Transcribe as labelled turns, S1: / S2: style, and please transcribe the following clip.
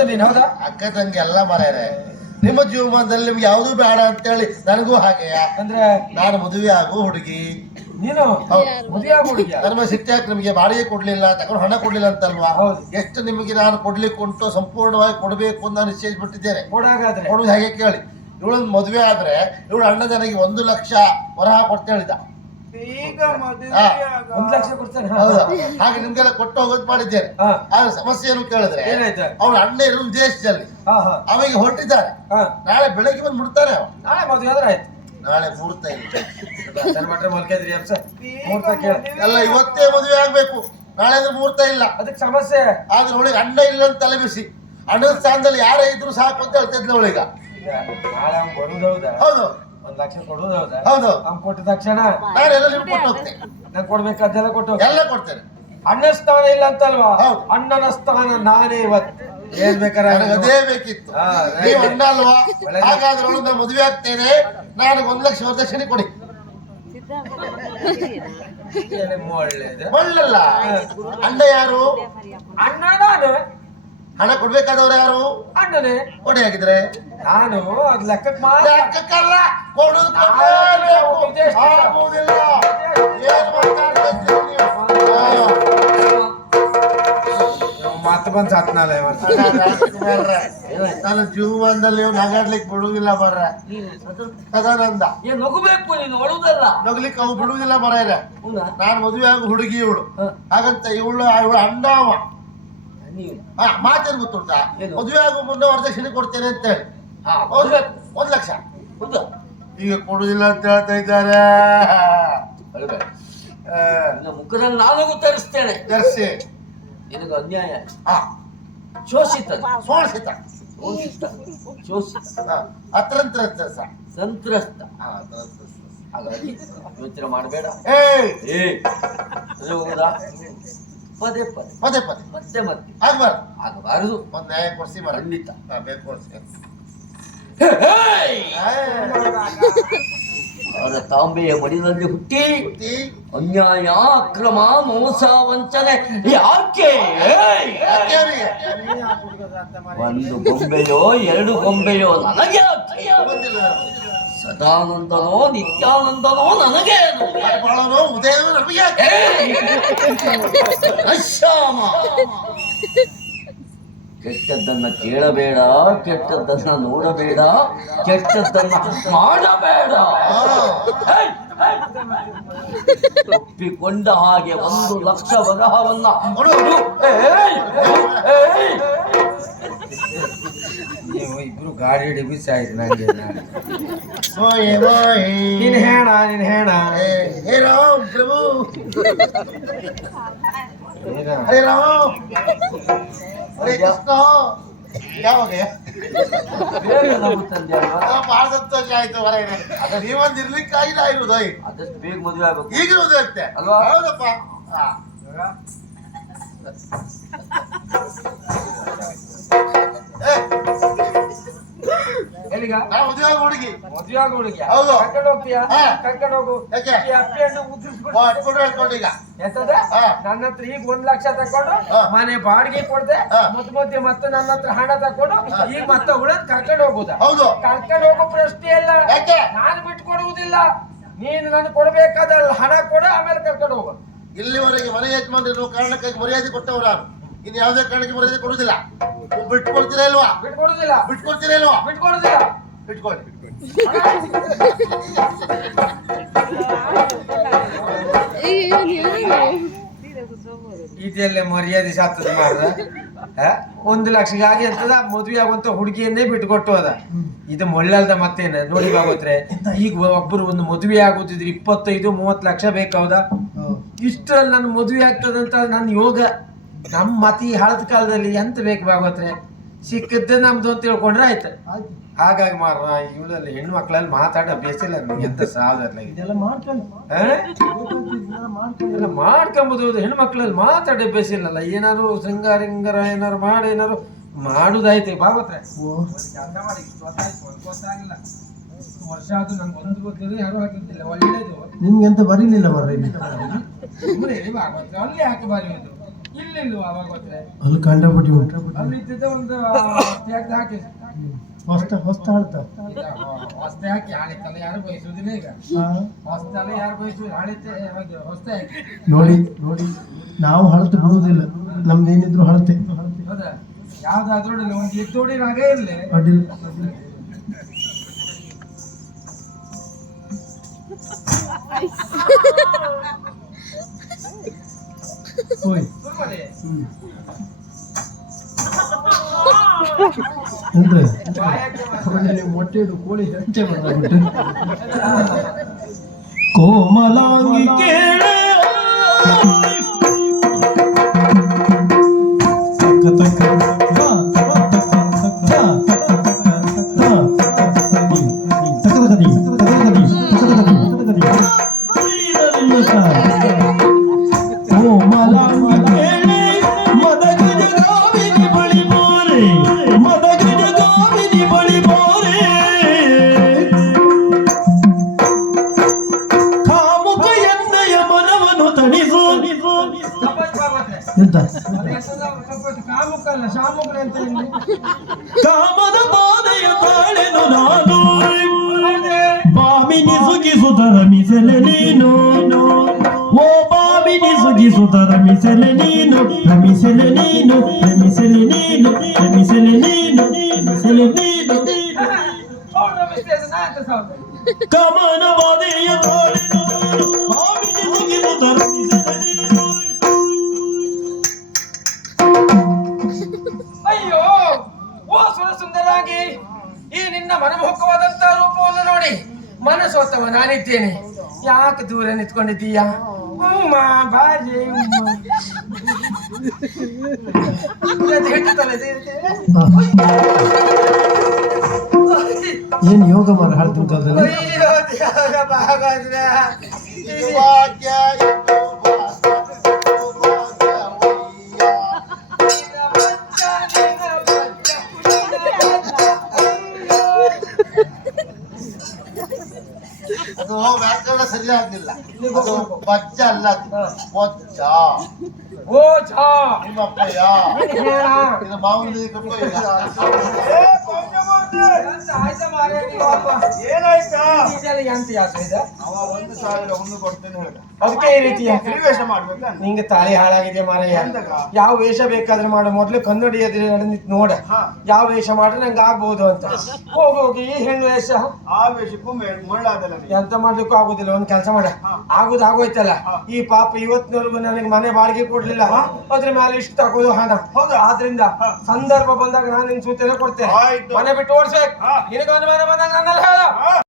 S1: ನೀನು ಹೌದಾ?
S2: ಅಕ್ಕ ತಂಗಿ ಎಲ್ಲ ಮರೆಯರೆ. ನಿಮ್ಮ ಜೀವಮಾನದಲ್ಲಿ ನಿಮ್ಗೆ ಯಾವುದು ಬೇಡ ಅಂತೇಳಿ ನನಗೂ ಹಾಗೆ.
S1: ಅಂದ್ರೆ
S2: ನಾನು ಮದುವೆ ಆಗು ಹುಡುಗಿ.
S1: ನೀನು ಮದುವೆ ಆಗೋ ಹುಡುಗಿ
S2: ನನ್ನ ಸಿಟ್ಟಾಕ್ ನಿಮಗೆ ಬಾಡಿಗೆ ಕೊಡ್ಲಿಲ್ಲ ತಗೊಂಡು ಹಣ ಕೊಡ್ಲಿಲ್ಲ ಅಂತಲ್ವಾ. ಎಷ್ಟು ನಿಮಗೆ ನಾನು ಕೊಡ್ಲಿಕ್ಕೆ ಉಂಟು ಸಂಪೂರ್ಣವಾಗಿ ಕೊಡಬೇಕು ಅಂತ ನಿಶ್ಚಯಿಸ್ಬಿಟ್ಟಿದ್ದೇನೆ. ಕೊಡುದು ಹಾಗೆ ಕೇಳಿ. ಇವಳೊಂದು ಮದುವೆ ಆದ್ರೆ ಇವಳು ಅಣ್ಣ ನನಗೆ ಒಂದು ಲಕ್ಷ ಹೊರಹ ಕೊಡ್ತಾ
S1: ಒಂದ್ ಲಕ್ಷ ಕೊಡ್ತಾನೆ.
S2: ಹೌದಾ? ಹಾಗೆ ನಿಮ್ಗೆಲ್ಲ ಕೊಟ್ಟು ಹೋಗೋದು ಮಾಡಿದ್ದೇನೆ.
S1: ಹಾ.
S2: ಆದ್ರೆ ಸಮಸ್ಯೆ ಏನು ಕೇಳಿದ್ರೆ
S1: ಏನಾಯ್ತು?
S2: ಅವಳ ಅಣ್ಣ ಇರೋದು ವಿದೇಶದಲ್ಲಿ ಅವಾಗ ಹೊರಟಿದ್ದಾರೆ. ನಾಳೆ ಬೆಳಗ್ಗೆ ಬಂದು ಮುಡ್ತಾರೆ ಅವ
S1: ನಾಳೆ ಮದುವೆ ಆದ್ರೆ ಆಯ್ತು.
S2: ನಾಳೆ ಮುಹೂರ್ತ ಇಲ್ಲ.
S1: ಮಾತ್ರ ಮಟ್ರೆ
S3: ಅಂತ
S1: ಮುಹೂರ್ತ ಕೇಳ.
S2: ಎಲ್ಲ ಇವತ್ತೇ ಮದುವೆ ಆಗ್ಬೇಕು. ನಾಳೆ ಅಂದ್ರೆ ಮುಹೂರ್ತ ಇಲ್ಲ.
S1: ಅದಕ್ಕೆ ಸಮಸ್ಯೆ.
S2: ಆದ್ರೆ ಅವಳಿಗೆ ಅಣ್ಣ ಇಲ್ಲ ಅಂತ ತಲೆ ಬಿಸಿ. ಅಣ್ಣನ ಸ್ಥಾನದಲ್ಲಿ ಯಾರೇ ಇದ್ರು ಸಾಕು ಅಂತ ಹೇಳ್ತಿದ್ಲು ಅವಳೀಗ.
S1: ಈಗ ನಾಳೆ ಹೌದು. ಒಂದ್ ಲಕ್ಷ ಕೊಡುದು ಹೌದಾ?
S2: ಹೌದು.
S1: ಅವ್ನ್ ಕೊಟ್ಟ ತಕ್ಷಣ
S2: ನಾನೆಲ್ಲ ನಿಮ್ಗೆ ಕೊಟ್ಟು ಹೋಗ್ತೇನೆ.
S1: ನಾನ್ ಕೊಡ್ಬೇಕಾದ್ದೆಲ್ಲ ಕೊಟ್ಟು ಹೋಗು.
S2: ಎಲ್ಲ ಕೊಡ್ತೇನೆ.
S1: ಅಣ್ಣ ಸ್ಥಾನ ಇಲ್ಲ ಅಂತಲ್ವಾ?
S2: ಹೌದು.
S1: ಅಣ್ಣನ ಸ್ಥಾನ ನಾನೇ ಇವತ್ತು. ಏನ್ ಬೇಕಾದ್ರೆ
S2: ನನಗೆ ಅದೇ ಬೇಕಿತ್ತು.
S1: ಹಾ, right.
S2: ನೀವು ಅಣ್ಣ ಅಲ್ವಾ?
S1: ಒಳ್ಳೆದು.
S2: ಹಾಗಾದ್ರೆ ಅವಳು ನಾನು ಮದುವೆ ಆಗ್ತೇನೆ. ನನಗೆ ಒಂದು ಲಕ್ಷ ವರದಕ್ಷಿಣೆ ಕೊಡಿ.
S1: ಒಳ್ಳೇದು.
S2: ಒಳ್ಳಲ್ಲ ಅಣ್ಣ ಯಾರು?
S1: ಅಣ್ಣ ನಾನು.
S2: ಹಣ ಕೊಡ್ಬೇಕಾದವ್ರು ಯಾರು?
S1: ಅಣ್ಣನೇ.
S2: ಕೊಡಿ ಹಾಕಿದ್ರೆ?
S1: ನಾನು ಅದ್ ಲೆಕ್ಕಕ್ಕೆ ಮಾಡ
S2: ಲೆಕ್ಕಕ್ಕಲ್ಲ ಕೊಡುದು
S1: ನಾನು
S2: ಕೊಡ್ಲೇಬೇಕು.
S1: ಉದ್ದೇಶ ಇಲ್ಲ.
S2: ಆಗುವುದಿಲ್ಲ. ಏನ್ ಮಾತಾಡ್ತಾ ಇದ್ದೀರಿ ನೀವು?
S1: ಮತ್ತೆ ಬಂದ್ ಸತ್ನಲ್ಲ ಇವತ್ತು
S2: ನನ್ನ ಜೀವನದಲ್ಲಿ ನಗಾಡ್ಲಿಕ್ಕೆ ಬಿಡುವುದಿಲ್ಲ ಬರ ಅದು ಸದಾನಂದ.
S4: ಏನ್ ನಗಬೇಕು ನೀನು ಒಳುದಲ್ಲ.
S2: ನಗ್ಲಿಕ್ಕೆ ಅವು ಬಿಡುವುದಿಲ್ಲ
S4: ಬರ
S2: ನಾನ್ ಮದುವೆ ಆಗ ಹುಡುಗಿ ಇವಳು. ಹಾಗಂತ ಇವಳು ಇವಳು ಅಣ್ಣ ಅವ
S4: ನೀವು.
S2: ಮಾತೇನು ಗೊತ್ತುಂಟಾ? ಮದುವೆ ಆಗೋ ಮುನ್ನ ವರದಕ್ಷಿಣೆ ಕೊಡ್ತೇನೆ ಅಂತ ಹೇಳಿ.
S4: ಹಾ
S2: ಒಂದು ಲಕ್ಷ.
S4: ಒಂದು.
S2: ಈಗ ಕೊಡುದಿಲ್ಲ ಅಂತ ಹೇಳ್ತಾ ಇದ್ದಾರೆ.
S4: ಮುಖದಲ್ಲಿ ನಾನು ತರಿಸ್ತೇನೆ
S2: ತರಿಸಿ
S4: ನಿನಗೆ ಅನ್ಯಾಯ.
S2: ಹಾ.
S4: ಶೋಷಿತ. ಶೋಷಿತ. ಶೋಷಿತ.
S2: ಅತ್ರಂತ್ರ ತರ್ಸ.
S4: ಸಂತ್ರಸ್ತ. ಹಾಗಾಗಿ ಯೋಚನೆ ಮಾಡಬೇಡ. ಏ ಹೌದಾ ಪದೇ ಪದೇ
S2: ಪದೇ ಪದೇ
S4: ಮತ್ತೆ ಮತ್ತೆ
S2: ಆಗ್ಬಾರ್ದು.
S4: ಆಗಬಾರದು.
S2: ಒಂದು ನ್ಯಾಯ ಕೊಡ್ಸಿ ಮರ
S4: ಖಂಡಿತ.
S2: ಬೇಕು ಕೊಡ್ಸಿ!
S4: ಅವರ ತಾಂಬೆಯ ಮಡಿನಲ್ಲಿ ಹುಟ್ಟಿ
S2: ಹುಟ್ಟಿ,
S4: ಅನ್ಯಾಯ ಅಕ್ರಮ ಮೋಸ ವಂಚನೆ ಯಾಕೆ? ಒಂದು ಗೊಂಬೆಯೋ ಎರಡು ಗೊಂಬೆಯೋ ನನಗೆ. ಸದಾನಂದನೋ ನಿತ್ಯಾನಂದನೋ ನನಗೆ
S2: ಬಾಳೋನು ನಮಗೆ?
S4: ಅಶ್ಯಾಮ! ಕೆಟ್ಟದ್ದನ್ನ ಕೇಳಬೇಡ ಕೆಟ್ಟದ್ದನ್ನ ನೋಡಬೇಡ ಕೆಟ್ಟದ್ದನ್ನ ಮಾಡಬೇಡ! ಒಪ್ಪಿಕೊಂಡ ಹಾಗೆ ಒಂದು ಲಕ್ಷ ಬರಹವನ್ನ!
S1: ನೀವು ಇಬ್ರು ಗಾಡಿ ಹಿಡಿ ಬಿಸಿ ಆಯ್ತು ನಂಗೆ.
S2: ಓಯ್ ಓಯ್.
S1: ನೀನ್ ಹೇಣ ನೀನ್
S2: ಹೇಣ ಹೇ ರಾಮ್ ಪ್ರಭು. ಹರೇ ರಾಮ್. ಹರೇ ಕೃಷ್ಣ. ಯಾವಾಗ? ಬಹಳ ಸಂತೋಷ ಆಯ್ತು ಹೊರಗೆ ನೀವೊಂದು ಇರ್ಲಿಕ್ಕಾಗಿ ನಾ ಇರುದು ಹೋಯ್.
S4: ಆದಷ್ಟು ಬೇಗ ಮದುವೆ ಆಗ್ಬೇಕು.
S2: ಈಗ ಓದುತ್ತೆ
S4: ಅಲ್ವಾ?
S2: ಹೌದಪ್ಪ.
S1: ಎಲ್ಲಿಗ
S2: ಆಗೋ ಹುಡುಗಿ.
S1: ಮದ್ವೆ ಹುಡುಗಿ.
S2: ಹೌದು.
S1: ಕರ್ಕೊಂಡು ಹೋಗ್ತೀಯ?
S2: ಹಾ.
S1: ಕರ್ಕೊಂಡು ಹೋಗು.
S2: ಯಾಕೆ?
S1: ಈ ಅಪ್ಪಿಯನ್ನು ಉದ್ರಿಸ್ಬಿಡು
S2: ಈಗ.
S1: ಎಂತದ?
S2: ಹಾ.
S1: ನನ್ನ ಹತ್ರ ಈಗ ಒಂದ್ ಲಕ್ಷ ತಕೊಂಡು
S2: ಹಾ.
S1: ಮನೆ ಬಾಡಿಗೆ ಕೊಡ್ದೆ.
S2: ಹಾ.
S1: ಮತ್ ಮತ್ತೆ ಮತ್ತೆ ನನ್ನ ಹತ್ರ ಹಣ ತಕೊಂಡು ಈಗ ಮತ್ತೆ ಉಳಿದ್ ಕರ್ಕೊಂಡು ಹೋಗುದ.
S2: ಹೌದು.
S1: ಕರ್ಕೊಂಡು ಹೋಗೋ ಪ್ರಶ್ನೆ ಇಲ್ಲ.
S2: ಯಾಕೆ?
S1: ನಾನು ಬಿಟ್ಕೊಡುವುದಿಲ್ಲ. ನೀನು ನನ್ ಕೊಡಬೇಕಾದ ಹಣ ಕೊಡ ಆಮೇಲೆ ಕರ್ಕೊಂಡು ಹೋಗು.
S2: ಇಲ್ಲಿವರೆಗೆ ಮನೆ ಯಜಮಾನರು ಕಾರಣಕ್ಕಾಗಿ ಮರ್ಯಾದೆ ಕೊಟ್ಟವ್ರು ಇನ್ ಇನ್ನು ಯಾವುದೇ ಕಾರಣಕ್ಕೆ ಮರ್ಯಾದೆ ಕೊಡುದಿಲ್ಲ ನೀವು ಬಿಟ್ಕೊಳ್ತೀರಾ ಇಲ್ವಾ?
S1: ಬಿಟ್ಕೊಡುದಿಲ್ಲ.
S2: ಬಿಟ್ಕೊಳ್ತೀರಾ ಇಲ್ವಾ?
S1: ಬಿಟ್ಕೊಡುದಿಲ್ಲ.
S2: ಬಿಟ್ಕೊಳ್ಳಿ
S1: ಇದೆಲ್ಲ ಮರ್ಯಾದೆ ಸಾತದ ಮಾಡ್ದ ಆ? ಒಂದು ಲಕ್ಷಗಾಗಿ ಅಂತದ ಮದ್ವೆ ಆಗುವಂತ ಹುಡುಗಿಯನ್ನೇ ಬಿಟ್ಕೊಟ್ಟು ಅದ. ಇದು ಮೊಳ್ಳಲ್ದ ಮತ್ತೇನ? ನೋಡಿ ಬಾಗೋತ್ರೆ ಈಗ ಒಬ್ಬರು ಒಂದು ಮದುವೆ ಆಗುತ್ತಿದ್ರೆ ಇಪ್ಪತ್ತೈದು ಮೂವತ್ತು ಲಕ್ಷ ಬೇಕಾವ್ದ? ಇಷ್ಟರಲ್ಲಿ ನನ್ನ ಮದುವೆ ಆಗ್ತದಂತ ನನ್ನ ಯೋಗ. ನಮ್ಮ ಮತಿ ಹಳದ ಕಾಲದಲ್ಲಿ ಎಂತ ಬೇಕು ಭಾಗವತ್ರೆ? ಸಿಕ್ಕದ್ದೆ ನಮ್ದು ಅಂತ ತಿಳ್ಕೊಂಡ್ರೆ ಆಯ್ತು. ಹಾಗಾಗಿ ಮಾರ ಇವಳಲ್ಲಿ ಹೆಣ್ಣು ಮಕ್ಕಳಲ್ಲಿ ಮಾತಾಡ ಬೇಸಿಲ್ಲ ನಮ್ಗೆ ಎಂತ
S3: ಮಾಡ್ಕೊಂಡು.
S1: ಎಲ್ಲ ಮಾಡ್ಕೊಂಬುದು ಹೆಣ್ಣು ಮಕ್ಕಳಲ್ಲಿ ಮಾತಾಡ ಏನಾದ್ರು ಏನಾರು ಶೃಂಗಾರ ಹಿಂಗಾರ ಏನಾರು ಮಾಡಿ ಏನಾರು ಮಾಡುದಾಯ್ತು ಭಾಗವತ್ರೆ? ವರ್ಷ ಅದು ನಂಗೆ ಒಂದು ಗೊತ್ತಿಲ್ಲ ಯಾರು ಹಾಕಿದ್ದಿಲ್ಲ ಒಳ್ಳೇದು
S3: ನಿಮ್ಗೆ ಎಂತ ಬರೀಲಿಲ್ಲ ಬರ್ರಿ ಇಲ್ಲಿ?
S1: ಅಲ್ಲಿ ಯಾಕೆ ಬರೆಯೋದು. ಇಲ್ಲಿಲ್ವಾ ಅವಾಗ ಗೊತ್ತೇ
S3: ಅಲ್ಲಿ ಕಂಡಪಟ್ಟಿ ಉಂಟು.
S1: ಅಲ್ಲಿ ಇದ್ದಿದ್ದ ಒಂದು ತೆಗ್ದು ಹಾಕಿ.
S3: ಹೊಸ್ತ ಹೊಸ್ತ ಹಾಳತ?
S1: ಹೊಸ್ತ ಹಾಕಿ ಹಾಳಿತ್ತಲ್ಲ ಯಾರು ಬಯಸುದಿಲ್ಲ ಈಗ. ಹೊಸ್ತಲ್ಲ ಯಾರು ಬಯಸುದಿಲ್ಲ ಹಾಳಿತ್ತೆ ಹೊಸ್ತ ಹಾಕಿ.
S3: ನೋಡಿ ನೋಡಿ ನಾವು ಹಳತು ಬಿಡುವುದಿಲ್ಲ. ನಮ್ದು ಏನಿದ್ರು ಹಳತೆ
S1: ಹೌದಾ? ಯಾವ್ದಾದ್ರೂ ಒಂದು ಎತ್ತೋಡಿ ನಾಗೇ ಇರ್ಲಿ.
S3: ಅಡ್ಡಿಲ್ಲ. ಓಯ್
S1: ಶುರು ಮಾಡಿ
S3: ಹ್ಮ್ ಎಂತ
S1: ಬಾಯಾಗೆ ಮಾತ್ರ.
S3: ಆಮೇಲೆ ನೀವು ಮೊಟ್ಟೆ ಇಡು ಕೋಳಿ ಹಂಚೆ ಮಾಡ್ಬಿಟ್ಟು ಕೋಮಲಾಂಗಿ ಕೇಳೆ ಕಾಮದ ಬಾಧೆಯ ತಾಳೆನು ನಾನು? ಬಾಮಿನಿ ಸುಗಿಸುತ್ತ ರಮಿಸಲೆ ನೀನು. ಓ ಬಾಮಿನಿ ಸುಗಿಸುತ್ತ ರಮಿಸಲೆ ನೀನು. ರಮಿಸಲೆ ನೀನು ರಮಿಸಲೆ ನೀನು ರಮಿಸಲೆ ನೀನು ರಮಿಸಲೆ ನೀನು? ಕಮನ ಬಾಧೆಯ ತಾಳೆನು ನಾನು.
S1: ನೋಡಿ ಮನಸೋತ್ತವ ನಾನಿದ್ದೇನೆ. ಯಾಕೆ ದೂರ ನಿಂತ್ಕೊಂಡಿದ್ದೀಯ?
S3: ಏನ್ ಯೋಗ ಮಾರ ಹಾಡ್ತೀನಿ
S2: ಅದು ವ್ಯಾಕರಣ ಸರಿಯಾಗಿಲ್ಲ ಅದು ಬಜ್ಜ ಅಲ್ಲ ಅದು. ಬೊಜ್ಜ
S1: ಓ ಛಾ
S2: ನಿಮ್ಮಪ್ಪಯ್ಯ
S1: ಹೇಳ
S2: ನಿನ್ನ ಮಾವನ ಕಪ್ಪಯ್ಯ
S5: ಏನಾಯ್ತಾ? ಅವ ಒಂದು ಸಾವಿರ ಒಂದು ಕೊಡ್ತೇನೆ ಹೇಳ್ದ
S1: ಅದಕ್ಕೆ ಈ ರೀತಿಯ
S5: ವೇಷ ಮಾಡ್ಬೇಕ
S1: ನಿಂಗೆ ತಾಳಿ ಹಾಳಾಗಿದೆ ಮಾರಯ್ಯ? ಯಾವ ವೇಷ ಬೇಕಾದ್ರೆ ಮಾಡು ಮೊದ್ಲು ಕನ್ನಡಿ ಎದುರು ನಡೆದಿತ್ತು ನೋಡ. ಯಾವ ವೇಷ ಮಾಡ್ರೆ ನಂಗೆ ಆಗ್ಬಹುದು ಅಂತ ಹೋಗಿ ಹೋಗಿ ಈ ಹೆಣ್ಣು ವೇಷ
S5: ಆ ವೇಷಕ್ಕೂ ಮುಳ್ಳಾದಲ್ಲ.
S1: ಎಂತ ಮಾಡ್ಲಿಕ್ಕೂ ಆಗುದಿಲ್ಲ ಒಂದ್ ಕೆಲಸ ಮಾಡ. ಆಗುದು ಆಗೋಯ್ತಲ್ಲ ಈ ಪಾಪ ಇವತ್ತಿನವರೆಗೂ ನನಗೆ ಮನೆ ಬಾಡಿಗೆ ಕೊಡ್ಲಿಲ್ಲ ಅದ್ರ ಮೇಲೆ ಇಷ್ಟು ತಗೋದು ಹಣ
S5: ಹೌದಾ?
S1: ಆದ್ರಿಂದ. ಸಂದರ್ಭ ಬಂದಾಗ ನಾನು ನಿನ್ ಸೂಚನೆ ಕೊಡ್ತೇನೆ. ಮನೆ ಬಿಟ್ಟು ಓಡಿಸ್ಬೇಕು. ನಿನಗೊಂದು Wala pa.